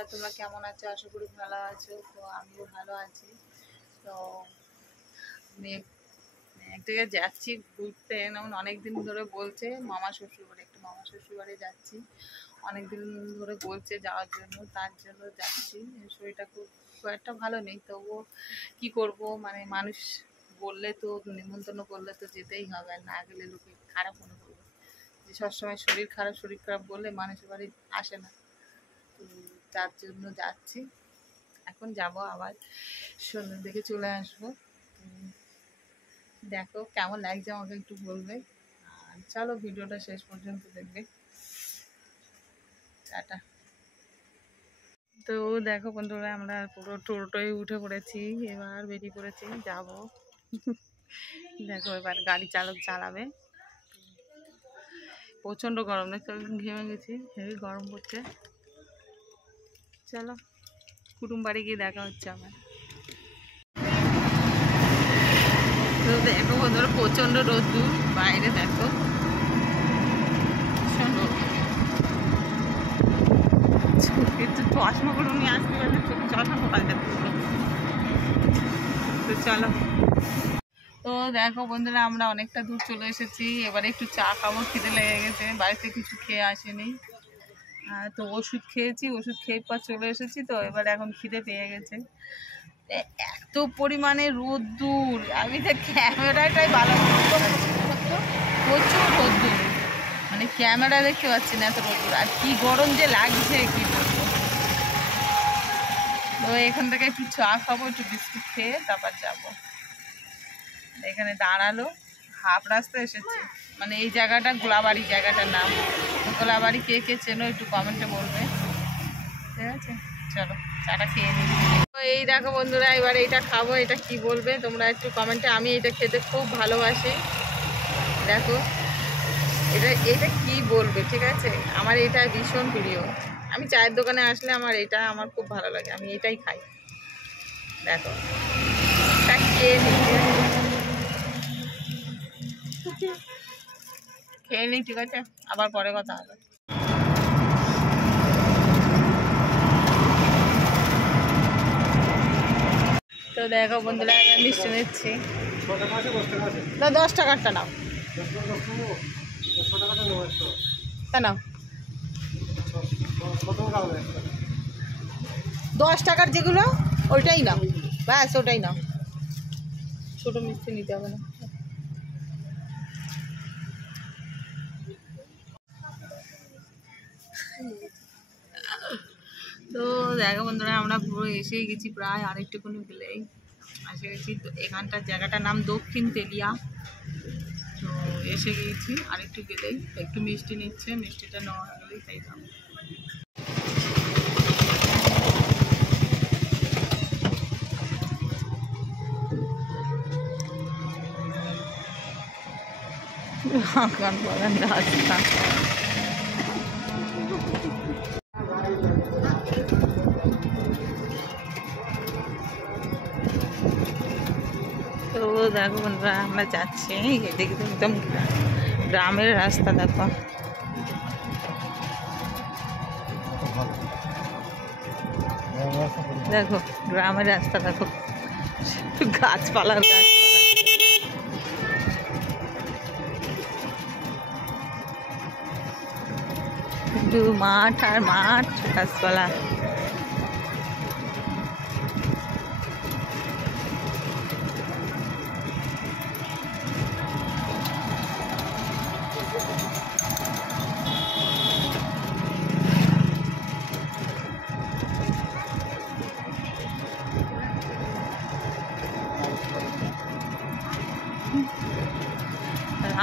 বন্ধুরা, তোমরা কেমন আছো? আশা করি ভালো আছো। তো আমিও ভালো আছি। তো আমি এক জায়গায় যাচ্ছি ঘুরতে, এমন অনেকদিন ধরে বলছে মামা শ্বশুরবাড়ি, একটু মামা শ্বশুরবাড়ি যাচ্ছি, অনেকদিন ধরে বলছে যাওয়ার জন্য, তার জন্য যাচ্ছি। শরীরটা খুব একটা ভালো নেই, তবুও কি করব, মানে মানুষ বললে তো, নিমন্ত্রণ করলে তো যেতেই হবে, আর না গেলে লোকে খারাপ মনে করবে যে সবসময় শরীর খারাপ বললে মানুষের বাড়ি আসে না। তো তার জন্য যাচ্ছি, এখন যাব, আবার সন্ধ্যের দিকে চলে আসবো। দেখো কেমন লাগছে আমাকে একটু বলবে, আর চলো ভিডিওটা শেষ পর্যন্ত দেখবে। টাটা। তো দেখো বন্ধুরা, আমরা পুরো টোটোয় উঠে পড়েছি, এবার বেরিয়ে পড়েছি, যাব। দেখো এবার গাড়ি চালক চালাবে। প্রচণ্ড গরম, দেখো ঘেমে গেছি, হেভি গরম পড়ছে। চলো কুটুম বাড়ি গিয়ে দেখা হচ্ছে আমার। তো দেখো বন্ধুরা, প্রচণ্ড রোদ্দুর বাইরে, দেখো একটু চশমা করে নিয়ে আসতে পারলে, চশমা কোথায় যেত। তো চলো। তো দেখো বন্ধুরা, আমরা অনেকটা দূর চলে এসেছি, এবারে একটু চা খাবো, খিদে লেগে গেছে, বাড়িতে কিছু খেয়ে আসেনি। তো ওষুধ খেয়েছি, ওষুধ খেয়ে পর চলে এসেছি, তো এবার এখন খিদে পেয়ে গেছে। এত পরিমাণে রোদ্দুর, আমি তো ক্যামেরাটাই ভালো প্রচুর রোদ্দুর, মানে ক্যামেরা দেখতে পাচ্ছি না, এত রোদ্দুর, আর কি গরম যে লাগছে কি বলবো। তো এখান থেকে একটু চা খাবো, একটু বিস্কুট খেয়ে তারপর যাবো। এখানে দাঁড়ালো, হাফ রাস্তা এসেছে, মানে এই জায়গাটা গোলাবাড়ি, জায়গাটার নাম গোলাবাড়ি। কে কে চেনো একটু কমেন্টে বলবে, ঠিক আছে? চলো চাটা খেয়ে নিই। এই দেখো বন্ধুরা, এবার এইটা খাবো, এটা কি বলবে তোমরা একটু কমেন্টে। আমি এটা খেতে খুব ভালোবাসি। দেখো এটা কি বলবে, ঠিক আছে? আমার এটা ভীষণ প্রিয়। আমি চায়ের দোকানে আসলে আমার খুব ভালো লাগে, আমি এটাই খাই। দেখো তা খেয়ে নিই, ঠিক আছে? আবার পরে কথা হবে। তো দেখো বন্ধুরা, আমি মিষ্টি নিচ্ছি। 10 টাকারটা নাও, তা নাও। 10 টাকার যেগুলো ওইটাই নাও, ব্যাস ওটাই নাও, ছোটো মিষ্টি নিতে হবে না। তো দেখো বন্ধুরা, আমরা পুরো এসে গেছি, প্রায় আরেকটুকুনি গেলেই এসে গেছি। তো এখানটার জায়গাটার নাম দক্ষিণ তেলিয়া। তো এসে গিয়েছি, আরেকটু গেলেই। একটু মিষ্টি নিচ্ছে, মিষ্টিটা নেওয়া হয়ে গেলেই তাই দাম। আকান বাগান রাস্তা। তো দেখো বন্ধুরা, আমরা যাচ্ছি, এদিকে একদম গ্রামের রাস্তা। দেখো দেখো গ্রামের রাস্তা, দেখো গাছপালার গাছপালা, শুধু মাঠ আর মাঠ, গাছপালা।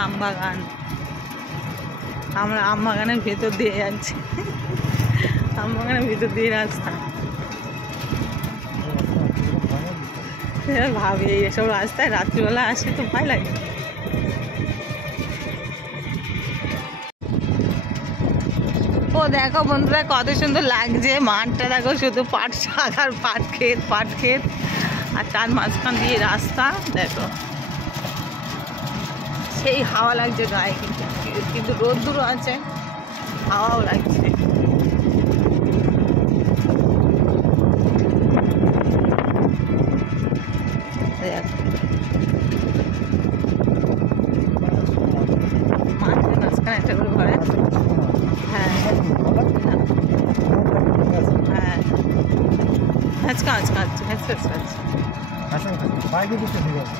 আম বাগান, আমরা আম বাগানের ভেতর দিয়ে যাচ্ছি, আম বাগানের ভেতর দিয়ে রাস্তা। ভাবি এসব রাস্তায় রাত্রিবেলা আসে তো ভয় লাগে। ও দেখো বন্ধুরা, কত সুন্দর লাগছে মাঠটা, দেখো শুধু পাট শাক আর পাট ক্ষেত, আর তার মাঝখান দিয়ে রাস্তা। দেখো সেই হাওয়া লাগছে গায়ে, কিন্তু রোদ্দুরও আছে, হাওয়াও লাগছে। হ্যাঁচকা হ্যাঁচকা হচ্ছে, হ্যাঁচকা হ্যাঁচকা হচ্ছে। বাইরে দিতে ঠিক আছে।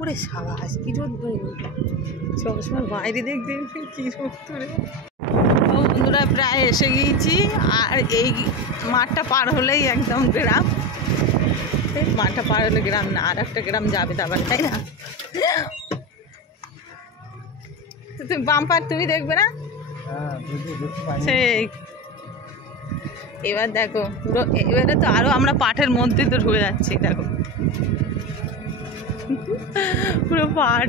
ওরে সাবাস, কি রোদ্দুর! সবসময় বাইরে দেখতে কি রোদ্দুরে। তো বন্ধুরা প্রায় এসে গিয়েছি, আর এই মাঠটা পার হলেই একদম গ্রাম। এই মাঠটা পার হলে গ্রাম না, আর একটা গ্রাম যাবে তারপর, তাই না? তো তুমি বাম্পার তুমি দেখবে না? সেই এবার দেখো পুরো, এবারে তো আরো আমরা পাঠের মধ্যে তো ঢুকে যাচ্ছি, দেখো পুরো পাট,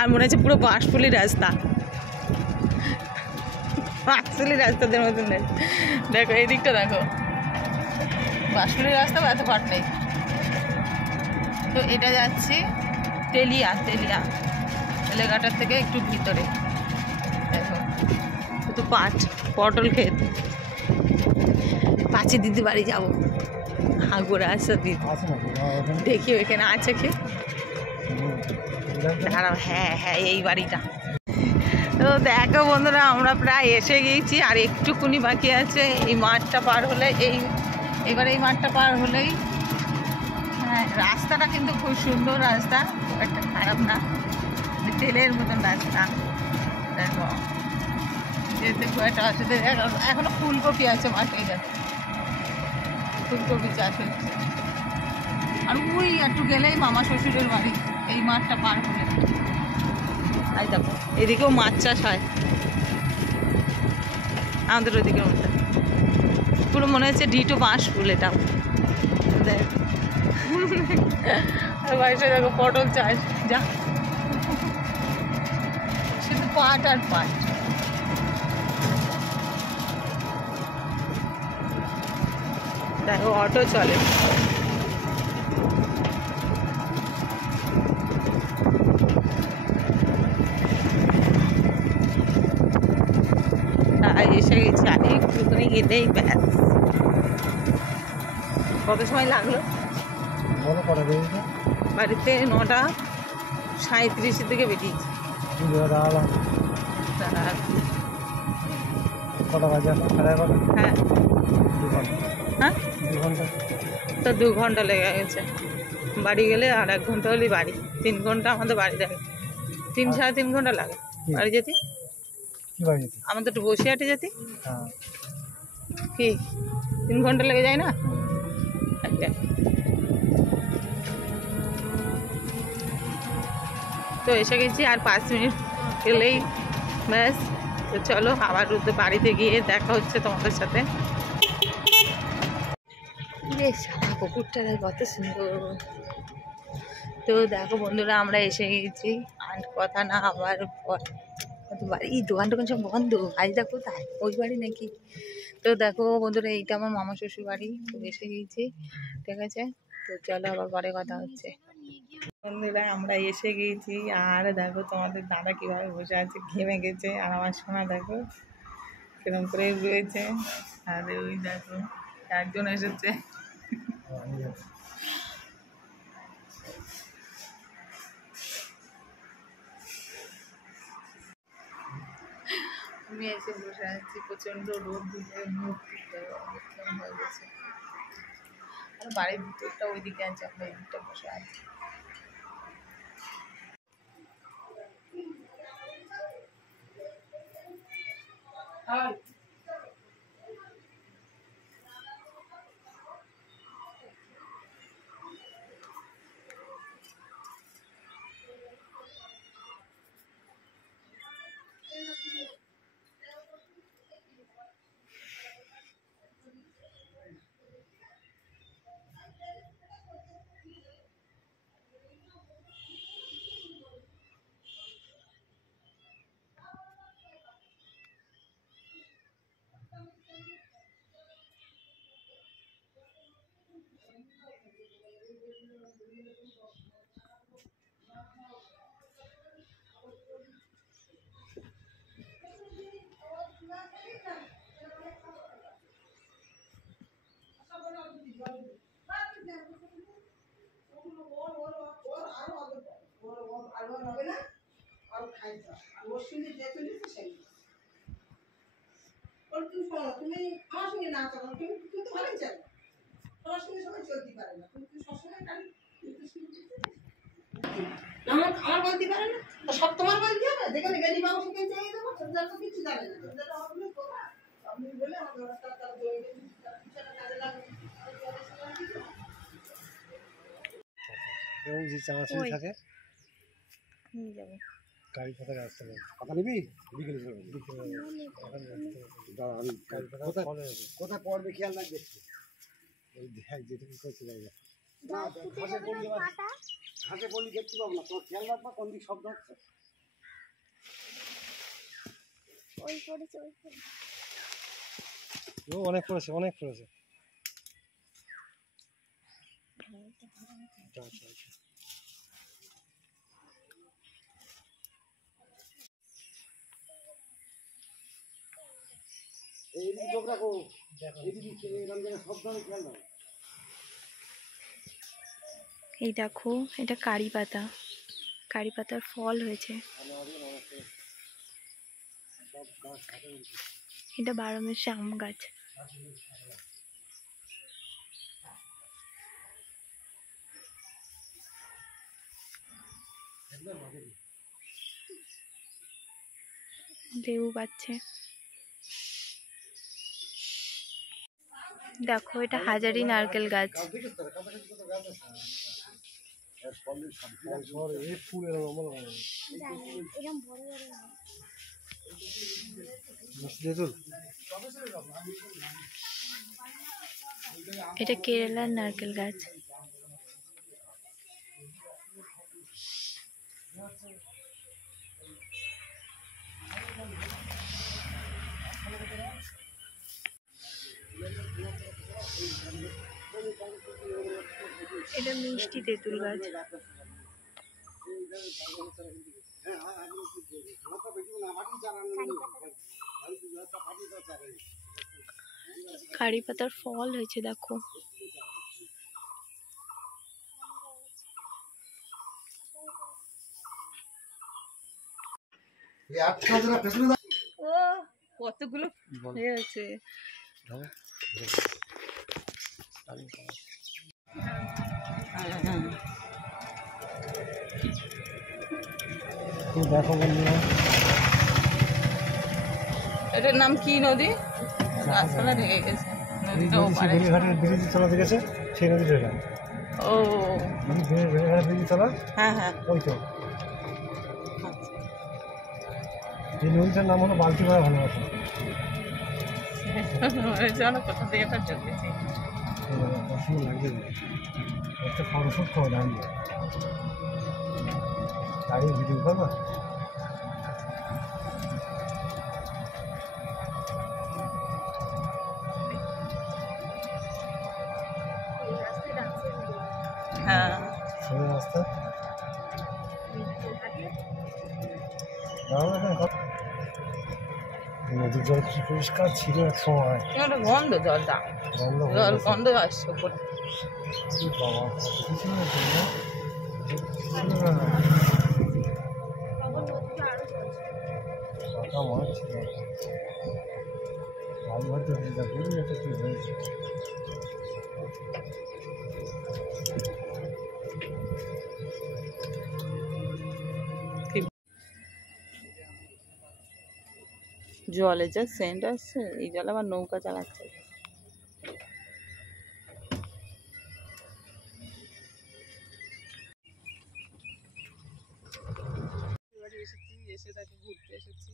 আর মনে হচ্ছে পুরো বাঁশফুলি রাস্তা, বাঁশফুলি রাস্তাদের মতন নেই। দেখো এই দিকটা দেখো, বাঁশফুলি রাস্তা, এত পাট নেই। তো এটা যাচ্ছি তেলিয়া, তেলিয়া এলাকাটার থেকে একটু ভিতরে। দেখো শুধু পাট, পটল ক্ষেত। পাঁচি দিদি বাড়ি যাবো, হাগুড়া আসা দিদি, দেখি ওইখানে আছে কি। দাঁড়াও, হ্যাঁ হ্যাঁ এই বাড়িটা। তো দেখো বন্ধুরা আমরা প্রায় এসে গিয়েছি, আর একটুকুনি বাকি আছে। এই মাঠটা পার হলে, এবার এই মাঠটা পার হলেই, হ্যাঁ রাস্তাটা কিন্তু খুব সুন্দর রাস্তা, খুব একটা খারাপ না, তেলের মতন রাস্তা। দেখো যেতে খুব একটা অসুবিধা। এখনো ফুলকপি আছে মাঠে, গেছে ফুলকপি চাষ হচ্ছে। আর ওই একটু গেলেই মামা শ্বশুরের বাড়ি, এই মাঠটা পার হলে। তাই দেখো এদিকেও মাছ চাষ হয়, আমাদের ওদিকের মধ্যে পুরো মনে হচ্ছে ডিটো বাঁশফুল এটাও। দেখ আর বাড়িতে দেখো পটল চাষ, যা শুধু পাট আর পাট। দেখো অটো চলে, এসে গেছি, আর একটুখানি গেলেই ব্যাস। কত সময় লাগলো? বাড়িতে 9:37 দিকে বেরিয়েছি। হ্যাঁ হ্যাঁ, তো 2 ঘন্টা লেগে গেছে। বাড়ি গেলে আর 1 ঘন্টা হলেই বাড়ি, 3 ঘন্টা আমাদের বাড়ি লাগে, 3-3.5 ঘন্টা লাগে বাড়ি যেতে। আমাদের একটু বসিরহাটে যেতে কি 3 ঘন্টা লেগে যায় না? আচ্ছা, তো এসে গেছি, আর 5 মিনিট গেলেই ব্যাস। তো চলো আবার বাড়িতে গিয়ে দেখা হচ্ছে তোমাদের সাথে। বেশ পুকুরটা কত সুন্দর। তো দেখো বন্ধুরা আমরা এসে গেছি, আর কথা না আবার বাড়ি, দোকান টোকান সব বন্ধ। বাড়িটা কোথায়? ওই বাড়ি নাকি? তো দেখো বন্ধুরা এইটা আমার মামা শ্বশুর বাড়ি। তো এসে গিয়েছি, ঠিক আছে। তো চলো আবার পরে কথা হচ্ছে। বন্ধুরা আমরা এসে গিয়েছি, আর দেখো তোমাদের দাদা কীভাবে বসে আছে, ঘেমে গেছে, আর আমার সোনা দেখো কিরম করে রয়েছে। আর ওই দেখো একজন এসেছে, আমি এসে বসে আছি, প্রচণ্ড রোদ দিতে মুখ হয়ে গেছে। আর বাড়ির ভিতরটা ওইদিকে আছে, আমরা এই দিকটা বসে আছি। আমার বলতে পারে না তো সব তোমার বলতে হবে যেখানে গেলি বাবু সেখানে চাইয়ে দেবো তোদের তো কিছু জানে না তোদের হবে তোরা আপনি বলে আমাদের রাস্তা কাজে লাগবে এবং যে চানাচুরি থাকে নিয়ে যাবো। গাড়ি ফাঁকা রাস্তা নেই ফাঁকা নিবি বিকেলে কোথায় পড়বে খেয়াল রাখবে ওই দেখ যেটুকু করছে জায়গা না ঘাসে পড়লি ঘাসে পড়লি দেখতে পাবো না তোর খেয়াল রাখবা কোন দিক শব্দ হচ্ছে ও অনেক পড়েছে অনেক পড়েছে আচ্ছা আচ্ছা এইদিকে চোখ রাখো এদিকে এরকম জায়গায় শব্দ হবে খেয়াল রাখো এই দেখো এটা কারি পাতা, কারি পাতার ফল হয়েছে। এটা 12 মাসে আম গাছ। লেবু পাচ্ছে। দেখো এটা হাজারি নারকেল গাছ। এটা কেরালার নারকেল গাছ। এটা মিষ্টি তেঁতুল গাছ। কারি পাতার ফল হয়েছে দেখো। ও কতগুলো হয়েছে। দেখো বন্ধুরা এটার নাম কি নদী? গাছপালা ঢেকে গেছে। নদীটা ওপারে। বেরিঘাটের ব্রিজ চলা দেখেছে সেই নদীটা এটা ও বেরিঘাটের ব্রিজ চলা হ্যাঁ হ্যাঁ ওই তো এই নদীটার নাম হলো বালতিপাড়া ভালোবাসা জানো কোথা থেকে একটা চলতেছে। পছন্দ লাগবে একটা ফটোশুট করো দাঁড়িয়ে দাঁড়িয়ে ভিডিও করবা হ্যাঁ সেই রাস্তা নদীর জল কি পরিষ্কার ছিল এক সময় একটা গন্ধ জলটা, বন্ধ হয়ে জল গেছে। গন্ধ আসছে উপরে। কি বাবা, কত কিছু ছিল না ছিল না? ছিল না। ফাঁকা মাঠ ছিল। মাছ ধরতে যেটা বলি এটা কি হয়েছে জলে যা সেন্ট আসছে, এই জল আবার নৌকা চালাচ্ছে। এসেছি, এসে তাকে ঘুরতে এসেছি।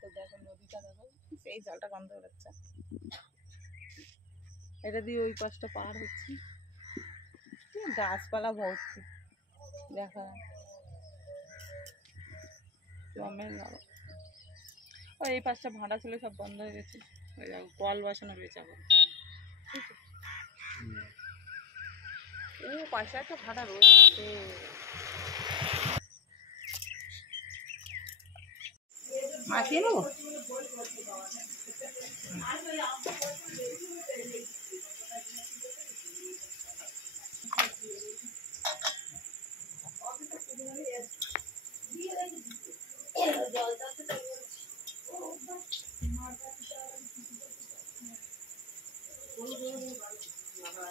তো দেখো নদীটা দেখো, সেই জলটা গন্ধ বেরোচ্ছে। এটা দিয়ে ওই পাশটা পার হচ্ছে, গাছপালা ভর্তি দেখা জমের গাছ। ওই এই পাশটা ভাড়া ছিল, সব বন্ধ হয়ে গেছে। ওই দেখো কল বসানো রয়েছে আবার। ও পাশে একটা ভাড়া রয়েছে। মাখিয়ে নেবো।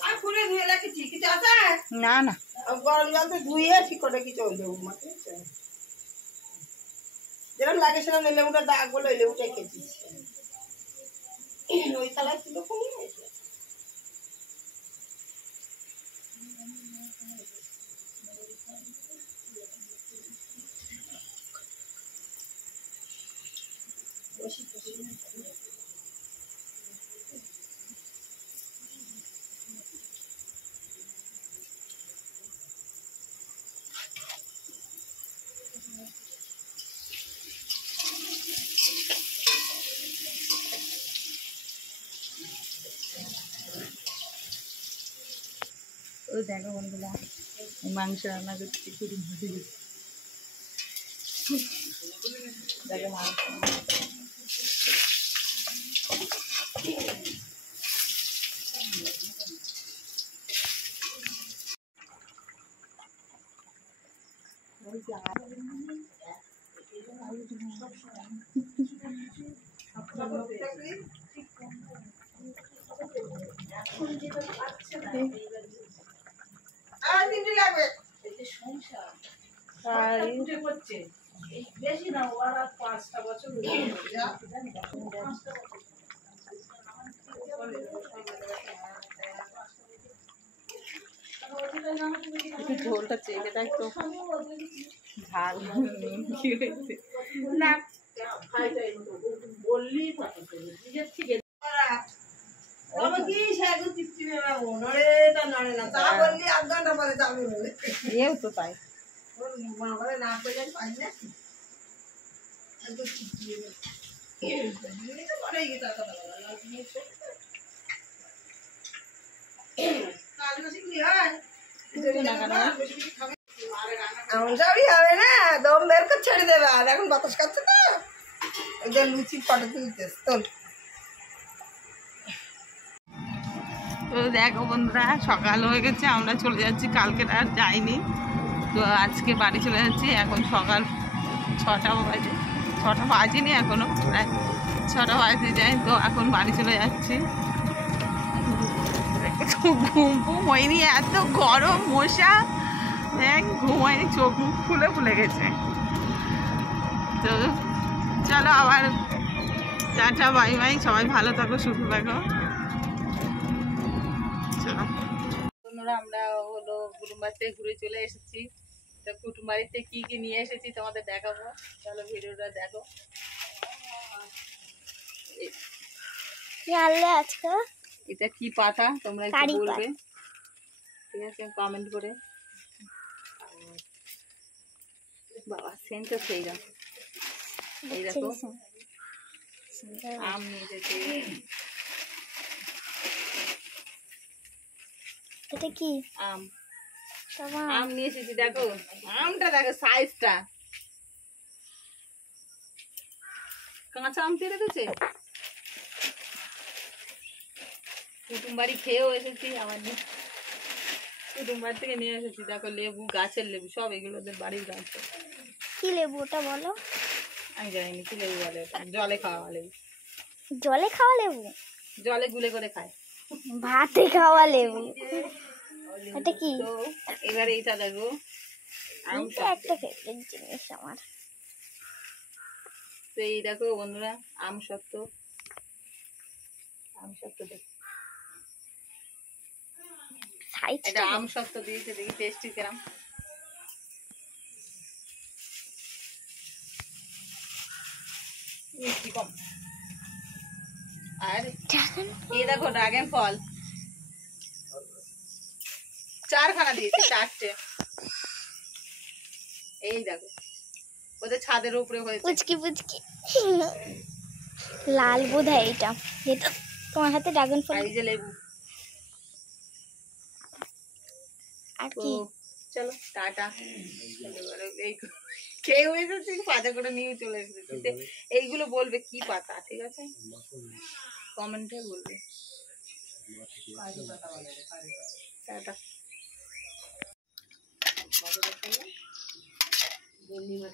আর খুলে ধুয়ে রাখেছি কিছু আছে না না গরম জলতে ধুয়ে ঠিক করে কিছু দেবো মাকে যেরকম লাগে সেরকম লেবুটা দাগ বলে ওই লেবুটাই খেয়েছি ওই থালায় ছিল কমিয়ে গেছে ওই দেখো বন্ধুরা মাংস রান্না করছি কুটুম ভাজি দেখো মাংস আর তিনটে লাগবে আর বেশি না ওরা 5টা বছর একটু ঝোলটা চেখে দেখ তো ঝাল কি হয়েছে না বললি নিজের থেকে তবে কি সাগু চিপচিপে বাবু নড়ে তা নড়ে না তা বললি আধ ঘন্টা পরে যাবে বলে এও তো তাই ওর বাবারে না পেলে পাই না একটু চিপচিপে এমনি তো পরেই গেছে কথা বলা কাজ না শিখলি হয় এমন সবই হবে না দম বের করে ছেড়ে দেবে আর এখন বাতাস খাচ্ছে তো ওই যে লুচি ফটো তুলতেস তোল তো দেখো বন্ধুরা সকাল হয়ে গেছে আমরা চলে যাচ্ছি কালকে আর যাইনি তো আজকে বাড়ি চলে যাচ্ছি এখন সকাল 6টা বাজে 6টা বাজেনি এখনো প্রায় 6টা বাজতে যাই তো এখন বাড়ি চলে যাচ্ছি ঘুম হয়নি এত গরম মশা ঘুম হয়নি চোখ মুখ ফুলে ফুলে গেছে তো চলো আবার টাটা বাই বাই সবাই ভালো থাকো সুস্থ থাকো চলো বন্ধুরা আমরা হলো কুটুমবাড়ি থেকে ঘুরে চলে এসেছি তো কুটুমবাড়িতে কি কি নিয়ে এসেছি তোমাদের দেখাবো চলো ভিডিওটা দেখো আজকে এটা কি পাতা তোমরা একটু কারি বলবে ঠিক আছে কমেন্ট করে বাবা সেন্টটা সেই দেখো এই দেখো আম নিয়ে এসেছি এটা কি আম তোমা আম নিয়ে এসেছি দেখো আমটা দেখো সাইজটা কাঁচা আম পেরে দিয়েছে কুটুম বাড়ি খেয়েও এসেছি আবার কুটুম বাড়ি থেকে নিয়ে এসেছি দেখো লেবু গাছের লেবু সব এগুলো ওদের বাড়ির গাছ কি লেবু ওটা বলো আমি জানি কি লেবু বলে ওটা। জলে খাওয়া লেবু জলে খাওয়া লেবু জলে গুলে করে খায় ভাতে খাওয়া লেবু এটা কি তো এবারে এইটা দেখো আম এটা একটা ফেভারিট জিনিস আমার তো এই দেখো বন্ধুরা আম সত্ত্ব দেখো সাইজ এটা আম সত্ত্ব দিয়েছে দেখি টেস্টি কিরম মিষ্টি কম আর এই দেখো ড্রাগন ফল 4খানা দিয়েছে 4টে এই দেখো ওদের ছাদের উপরে হয়েছে পুচকি পুচকি লাল বোধহয় এটা যেটা তোমার হাতে ড্রাগন ফল এই যে লেবু আর তো কি চলো টাটা এই খেয়ে এসেছি পাতা করে নিয়ে চলে এসেছি এইগুলো বলবে কি পাতা ঠিক আছে কমেন্টে বলবে টাটা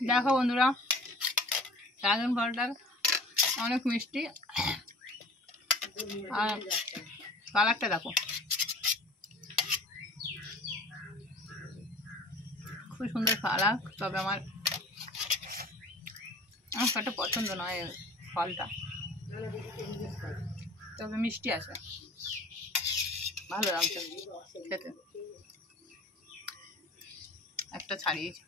দেখো বন্ধুরা ড্রাগন ফলটা অনেক মিষ্টি, আর কালারটা দেখো খুব সুন্দর কালার। তবে আমার একটা পছন্দ নয় এই ফলটা, তবে মিষ্টি আছে, ভালো লাগছে খেতে। একটা ছাড়িয়েছি।